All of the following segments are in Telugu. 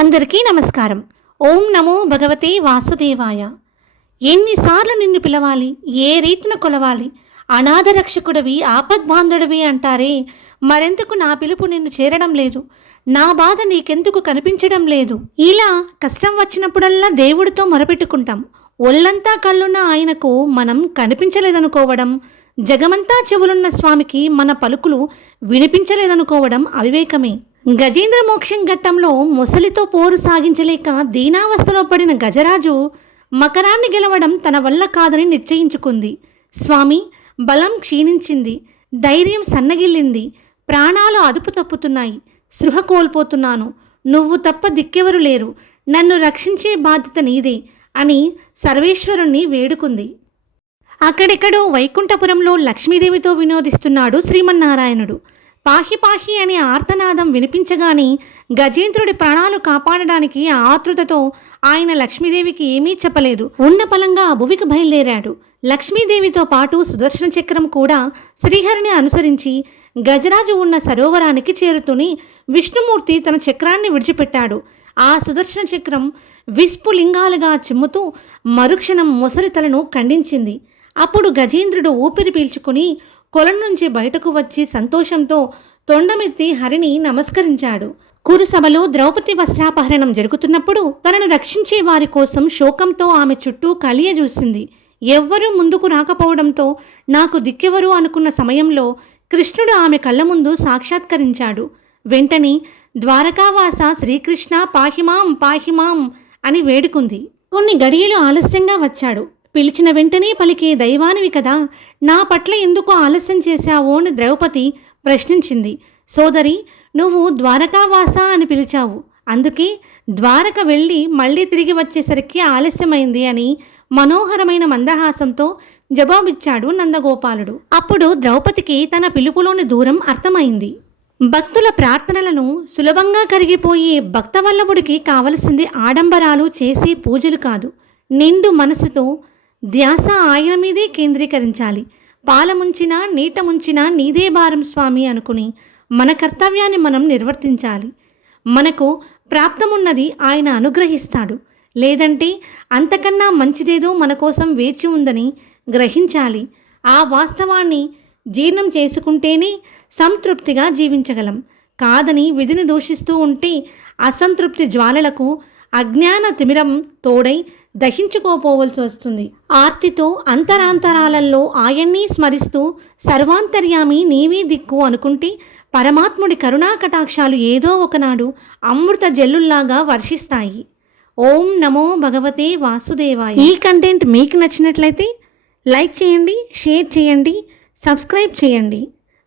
అందరికీ నమస్కారం. ఓం నమో భగవతే వాసుదేవాయ. ఎన్నిసార్లు నిన్ను పిలవాలి, ఏ రీతిన కొలవాలి? అనాథ రక్షకుడివి, ఆపద్బాంధుడివి అంటారే, మరెందుకు నా పిలుపు నిన్ను చేరడం లేదు? నా బాధ నీకెందుకు కనిపించడం లేదు? ఇలా కష్టం వచ్చినప్పుడల్లా దేవుడితో మొరపెట్టుకుంటాం. ఒళ్ళంతా కళ్ళున్న ఆయనకు మనం కనిపించలేదనుకోవడం, జగమంతా చెవులున్న స్వామికి మన పలుకులు వినిపించలేదనుకోవడం అవివేకమే. గజేంద్ర మోక్షం ఘట్టంలో మొసలితో పోరు సాగించలేక దీనావస్థలో పడిన గజరాజు మకరాన్ని గెలవడం తన వల్ల కాదని నిశ్చయించుకుంది. స్వామి, బలం క్షీణించింది, ధైర్యం సన్నగిల్లింది, ప్రాణాలు అదుపు తప్పుతున్నాయి, సృహ కోల్పోతున్నాను, నువ్వు తప్ప దిక్కెవరు లేరు, నన్ను రక్షించే బాధ్యత నీదే అని సర్వేశ్వరుణ్ణి వేడుకుంది. అక్కడెక్కడో వైకుంఠపురంలో లక్ష్మీదేవితో వినోదిస్తున్నాడు శ్రీమన్నారాయణుడు. పాహి పాహి అనే ఆర్తనాదం వినిపించగానే గజేంద్రుడి ప్రాణాలు కాపాడడానికి ఆతృతతో ఆయన లక్ష్మీదేవికి ఏమీ చెప్పలేదు. ఉన్న పలంగా భువికి బయలుదేరాడు. లక్ష్మీదేవితో పాటు సుదర్శన చక్రం కూడా శ్రీహరిని అనుసరించి గజరాజు ఉన్న సరోవరానికి చేరుతూని విష్ణుమూర్తి తన చక్రాన్ని విడిచిపెట్టాడు. ఆ సుదర్శన చక్రం విస్ఫులింగాలుగా చిమ్ముతూ మరుక్షణం మొసలి తలను ఖండించింది. అప్పుడు గజేంద్రుడు ఊపిరి పీల్చుకుని కొలం నుంచి బయటకు వచ్చి సంతోషంతో తొండమెత్తి హరిని నమస్కరించాడు. కురుసభలో ద్రౌపది వస్త్రాపహరణం జరుగుతున్నప్పుడు తనను రక్షించే వారి కోసం శోకంతో ఆమె చుట్టూ కలియజూసింది. ఎవ్వరూ ముందుకు రాకపోవడంతో నాకు దిక్కెవరు అనుకున్న సమయంలో కృష్ణుడు ఆమె కళ్ళ ముందు సాక్షాత్కరించాడు. వెంటనే ద్వారకావాస శ్రీకృష్ణ పాహిమాం పాహిమాం అని వేడుకుంది. కొన్ని గడియలు ఆలస్యంగా వచ్చాడు. పిలిచిన వెంటనే పలికే దైవానివి కదా, నా పట్ల ఎందుకు ఆలస్యం చేశావో అని ద్రౌపది ప్రశ్నించింది. సోదరి, నువ్వు ద్వారకావాస అని పిలిచావు, అందుకే ద్వారక వెళ్ళి మళ్ళీ తిరిగి వచ్చేసరికి ఆలస్యమైంది అని మనోహరమైన మందహాసంతో జవాబిచ్చాడు నందగోపాలుడు. అప్పుడు ద్రౌపదికి తన పిలుపులోని దూరం అర్థమైంది. భక్తుల ప్రార్థనలను సులభంగా కరిగిపోయే భక్తవల్లభుడికి కావలసింది ఆడంబరాలు చేసి పూజలు కాదు, నిండు మనసుతో ధ్యాస ఆయన మీదే కేంద్రీకరించాలి. పాల ముంచినా నీట ముంచినా నీదే భారం స్వామి అనుకుని మన కర్తవ్యాన్ని మనం నిర్వర్తించాలి. మనకు ప్రాప్తమున్నది ఆయన అనుగ్రహిస్తాడు, లేదంటే అంతకన్నా మంచిదేదో మన కోసం వేచి ఉందని గ్రహించాలి. ఆ వాస్తవాన్ని జీర్ణం చేసుకుంటేనే సంతృప్తిగా జీవించగలం. కాదని విధిని దూషిస్తూ ఉంటే అసంతృప్తి జ్వాలలకు అజ్ఞాన తిమిరం తోడై దహించుకోపోవలసి వస్తుంది. ఆర్తితో అంతరాంతరాలలో ఆయన్ని స్మరిస్తూ సర్వాంతర్యామి నీవే దిక్కు అనుకుంటే పరమాత్ముడి కరుణా కటాక్షాలు ఏదో ఒకనాడు అమృత జల్లుల్లాగా వర్షిస్తాయి. ఓం నమో భగవతే వాసుదేవాయ. ఈ కంటెంట్ మీకు నచ్చినట్లయితే లైక్ చేయండి, షేర్ చేయండి, సబ్స్క్రైబ్ చేయండి.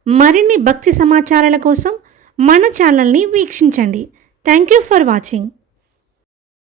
మరిన్ని భక్తి సమాచారాల కోసం మన ఛానల్ని వీక్షించండి. Thank you for watching.